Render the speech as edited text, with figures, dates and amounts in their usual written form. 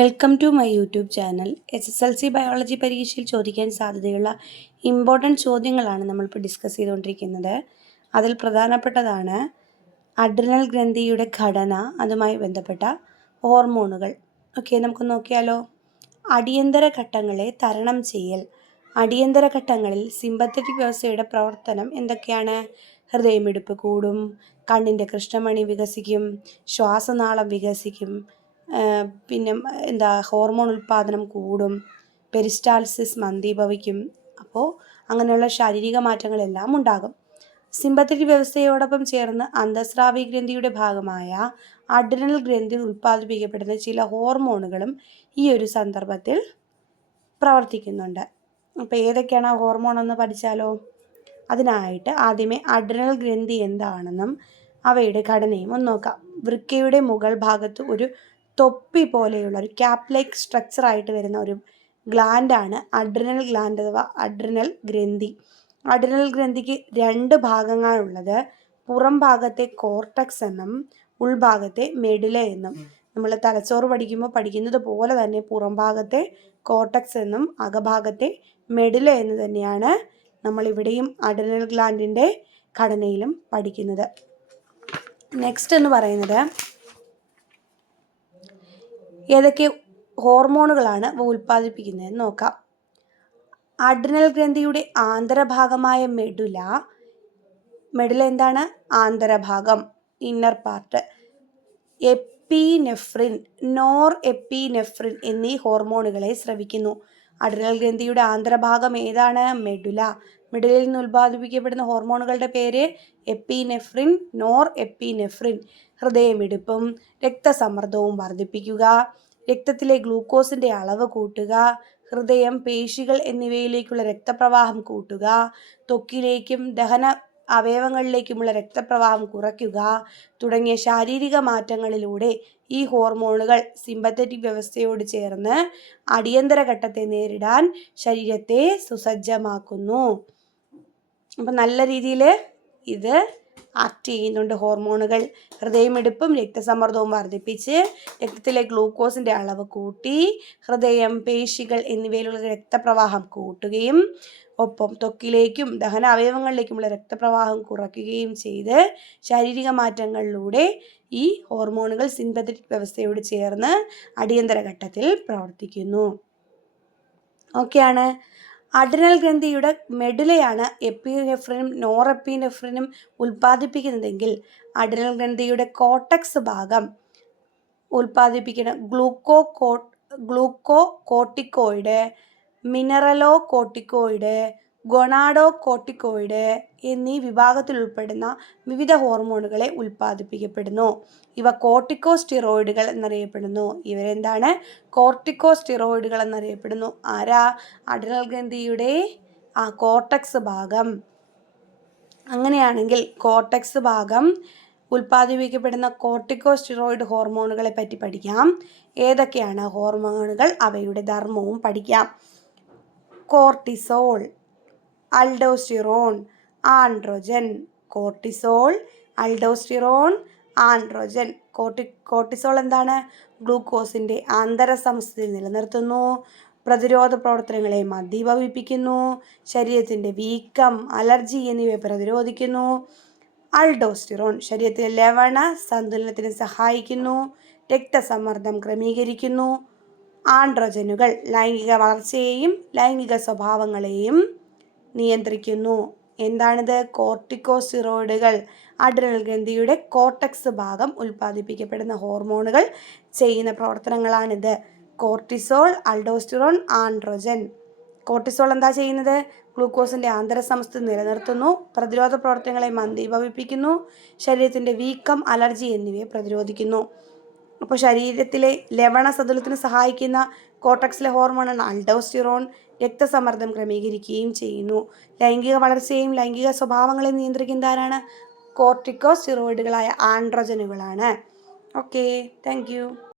Welcome to my YouTube channel. SSLC biology പരീക്ഷയിൽ ചോദിക്കാൻ സാധ്യതയുള്ള ഇമ്പോർട്ടൻറ്റ് ചോദ്യങ്ങളാണ് നമ്മളിപ്പോൾ ഡിസ്കസ് ചെയ്തുകൊണ്ടിരിക്കുന്നത്. അതിൽ പ്രധാനപ്പെട്ടതാണ് അഡ്രിനൽ ഗ്രന്ഥിയുടെ ഘടന, അതുമായി ബന്ധപ്പെട്ട ഹോർമോണുകൾ. ഓക്കെ, നമുക്ക് നോക്കിയാലോ. അടിയന്തര ഘട്ടങ്ങളെ തരണം ചെയ്യൽ. അടിയന്തര ഘട്ടങ്ങളിൽ സിമ്പത്തറ്റിക് വ്യവസ്ഥയുടെ പ്രവർത്തനം എന്തൊക്കെയാണ്? ഹൃദയമിടിപ്പ് കൂടും, കണ്ണിൻ്റെ കൃഷ്ണമണി വികസിക്കും, ശ്വാസനാളം വികസിക്കും, പിന്നെ ഹോർമോൺ ഉൽപ്പാദനം കൂടും, പെരിസ്റ്റാൾസിസ് മന്ദീഭവിക്കും. അപ്പോൾ അങ്ങനെയുള്ള ശാരീരിക മാറ്റങ്ങളെല്ലാം ഉണ്ടാകും. സിമ്പത്തറ്റിക് വ്യവസ്ഥയോടൊപ്പം ചേർന്ന് അന്തസ്രാവി ഗ്രന്ഥിയുടെ ഭാഗമായ അഡ്രിനൽ ഗ്രന്ഥിയിൽ ഉൽപ്പാദിപ്പിക്കപ്പെടുന്ന ചില ഹോർമോണുകളും ഈ ഒരു സന്ദർഭത്തിൽ പ്രവർത്തിക്കുന്നുണ്ട്. അപ്പോൾ ഏതൊക്കെയാണ് ആ ഹോർമോൺ എന്ന് പഠിച്ചാലോ. അതിനായിട്ട് ആദ്യമേ അഡ്രിനൽ ഗ്രന്ഥി എന്താണെന്നും അവയുടെ ഘടനയും ഒന്ന് നോക്കാം. വൃക്കയുടെ മുകൾ ഭാഗത്ത് ഒരു തൊപ്പി പോലെയുള്ള ഒരു ക്യാപ് ലൈക്ക് സ്ട്രക്ചറായിട്ട് വരുന്ന ഒരു ഗ്ലാൻഡാണ് അഡ്രിനൽ ഗ്ലാൻഡ് അഥവാ അഡ്രിനൽ ഗ്രന്ഥി. അഡ്രിനൽ ഗ്രന്ഥിക്ക് രണ്ട് ഭാഗങ്ങളുള്ളത്. പുറം ഭാഗത്തെ കോർട്ടക്സ് എന്നും ഉൾഭാഗത്തെ മെഡുല എന്നും. നമ്മൾ തലച്ചോറ് പഠിക്കുന്നത് പോലെ തന്നെ പുറം ഭാഗത്തെ കോർട്ടക്സ് എന്നും അകഭാഗത്തെ മെഡുല എന്ന് തന്നെയാണ് നമ്മളിവിടെയും അഡ്രിനൽ ഗ്ലാൻഡിൻ്റെ ഘടനയിലും പഠിക്കുന്നത്. നെക്സ്റ്റ് എന്ന് പറയുന്നത് ഏതൊക്കെ ഹോർമോണുകളാണ് ഉൽപ്പാദിപ്പിക്കുന്നതെന്ന് നോക്കാം. അഡ്രിനൽ ഗ്രന്ഥിയുടെ ആന്തരഭാഗമായ മെഡുല എന്താണ്? ആന്തരഭാഗം, inner part. Epinephrine, norepinephrine എന്നീ ഹോർമോണുകളെ സ്രവിക്കുന്നു. അഡ്രിനൽ ഗ്രന്ഥിയുടെ ആന്തരഭാഗം ഏതാണ്? മെഡുലയിൽ നിന്ന് ഉൽപ്പാദിപ്പിക്കപ്പെടുന്ന ഹോർമോണുകളുടെ പേര് എപ്പിനെഫ്രിൻ, നോർ എപ്പിനെഫ്രിൻ. ഹൃദയമിടിപ്പും രക്തസമ്മർദ്ദവും വർദ്ധിപ്പിക്കുക, രക്തത്തിലെ ഗ്ലൂക്കോസിൻ്റെ അളവ് കൂട്ടുക, ഹൃദയം, പേശികൾ എന്നിവയിലേക്കുള്ള രക്തപ്രവാഹം കൂട്ടുക, ത്വക്കിലേക്കും ദഹന അവയവങ്ങളിലേക്കുമുള്ള രക്തപ്രവാഹം കുറയ്ക്കുക തുടങ്ങിയ ശാരീരിക മാറ്റങ്ങളിലൂടെ ഈ ഹോർമോണുകൾ സിമ്പത്തറ്റിക് വ്യവസ്ഥയോട് ചേർന്ന് അടിയന്തര ഘട്ടത്തെ നേരിടാൻ ശരീരത്തെ സുസജ്ജമാക്കുന്നു. അപ്പം നല്ല രീതിയിൽ ഇത് ആക്ട് ചെയ്യുന്നുണ്ട് ഹോർമോണുകൾ. ഹൃദയമിടിപ്പും രക്തസമ്മർദ്ദവും വർദ്ധിപ്പിച്ച് രക്തത്തിലെ ഗ്ലൂക്കോസിൻ്റെ അളവ് കൂട്ടി ഹൃദയം, പേശികൾ എന്നിവയിലുള്ള രക്തപ്രവാഹം കൂട്ടുകയും ഒപ്പം ത്വക്കിലേക്കും ദഹന അവയവങ്ങളിലേക്കുമുള്ള രക്തപ്രവാഹം കുറയ്ക്കുകയും ചെയ്ത് ശാരീരിക മാറ്റങ്ങളിലൂടെ ഈ ഹോർമോണുകൾ സിമ്പത്തറ്റിക് വ്യവസ്ഥയോട് ചേർന്ന് അടിയന്തര ഘട്ടത്തിൽ പ്രവർത്തിക്കുന്നു. ഓക്കെയാണ്. അഡ്രിനൽ ഗ്രന്ഥിയുടെ മെഡുലയാണ് എപ്പിനെഫ്രിനും നോർ എപ്പിനെഫ്രിനും ഉൽപ്പാദിപ്പിക്കുന്നതെങ്കിൽ അഡ്രിനൽ ഗ്രന്ഥിയുടെ കോർട്ടക്സ് ഭാഗം ഉൽപ്പാദിപ്പിക്കുന്ന ഗ്ലൂക്കോകോർട്ടിക്കോയിഡ്, മിനറലോ കോർട്ടിക്കോയിഡ്, ഗൊണാഡോ കോർട്ടിക്കോയിഡ് എന്നീ വിഭാഗത്തിൽ ഉൾപ്പെടുന്ന വിവിധ ഹോർമോണുകളെ ഉൽപ്പാദിപ്പിക്കപ്പെടുന്നു. ഇവ കോർട്ടിക്കോസ്റ്റിറോയിഡുകൾ എന്നറിയപ്പെടുന്നു. ഇവരെന്താണ്? കോർട്ടിക്കോസ്റ്റിറോയിഡുകൾ എന്നറിയപ്പെടുന്നു. ആരാ? അഡ്രിനൽ ഗ്രന്ഥിയുടെ കോർട്ടക്സ് ഭാഗം. അങ്ങനെയാണെങ്കിൽ കോർട്ടക്സ് ഭാഗം ഉൽപ്പാദിപ്പിക്കപ്പെടുന്ന കോർട്ടിക്കോസ്റ്റിറോയിഡ് ഹോർമോണുകളെ പറ്റി പഠിക്കാം. ഏതൊക്കെയാണ് ഹോർമോണുകൾ, അവയുടെ ധർമ്മവും പഠിക്കാം. Cortisol, aldosterone, androgen. Cortisol, aldosterone, androgen. Cortisol എന്താണ്? ഗ്ലൂക്കോസിൻ്റെ ആന്തരസംസ്ഥിതി നിലനിർത്തുന്നു, പ്രതിരോധ പ്രവർത്തനങ്ങളെ മന്ദീഭവിപ്പിക്കുന്നു, ശരീരത്തിൻ്റെ വീക്കം, അലർജി എന്നിവയെ പ്രതിരോധിക്കുന്നു. അൽഡോസ്റ്റിറോൺ ശരീരത്തിലെ ലവണ സന്തുലനത്തിന് സഹായിക്കുന്നു, രക്തസമ്മർദ്ദം ക്രമീകരിക്കുന്നു. ആൻഡ്രോജനുകൾ ലൈംഗിക വളർച്ചയെയും ലൈംഗിക സ്വഭാവങ്ങളെയും നിയന്ത്രിക്കുന്നു. എന്താണിത്? കോർട്ടിക്കോസ്റ്റിറോയിഡുകൾ. അഡ്രിനൽ ഗ്രന്ഥിയുടെ കോർട്ടക്സ് ഭാഗം ഉൽപ്പാദിപ്പിക്കപ്പെടുന്ന ഹോർമോണുകൾ ചെയ്യുന്ന പ്രവർത്തനങ്ങളാണിത്. Cortisol, aldosterone, androgen. കോർട്ടിസോൾ എന്താ ചെയ്യുന്നത്? ഗ്ലൂക്കോസിൻ്റെ ആന്തരസംസ്ഥിതി നിലനിർത്തുന്നു, പ്രതിരോധ പ്രവർത്തനങ്ങളെ മന്ദീഭവിപ്പിക്കുന്നു, ശരീരത്തിൻ്റെ വീക്കം, അലർജി എന്നിവയെ പ്രതിരോധിക്കുന്നു. അപ്പോൾ ശരീരത്തിലെ ലവണ സന്തുലനത്തിന് സഹായിക്കുന്ന കോർട്ടക്സിലെ ഹോർമോണാണ് അൽഡോസ്റ്റിറോൺ. രക്തസമ്മർദ്ദം ക്രമീകരിക്കുകയും ചെയ്യുന്നു. ലൈംഗിക വളർച്ചയെയും ലൈംഗിക സ്വഭാവങ്ങളെയും നിയന്ത്രിക്കുന്ന ആരാണ്? കോർട്ടിക്കോസ്റ്റിറോയിഡുകളായ ആൻഡ്രോജനുകളാണ്. Okay, thank U.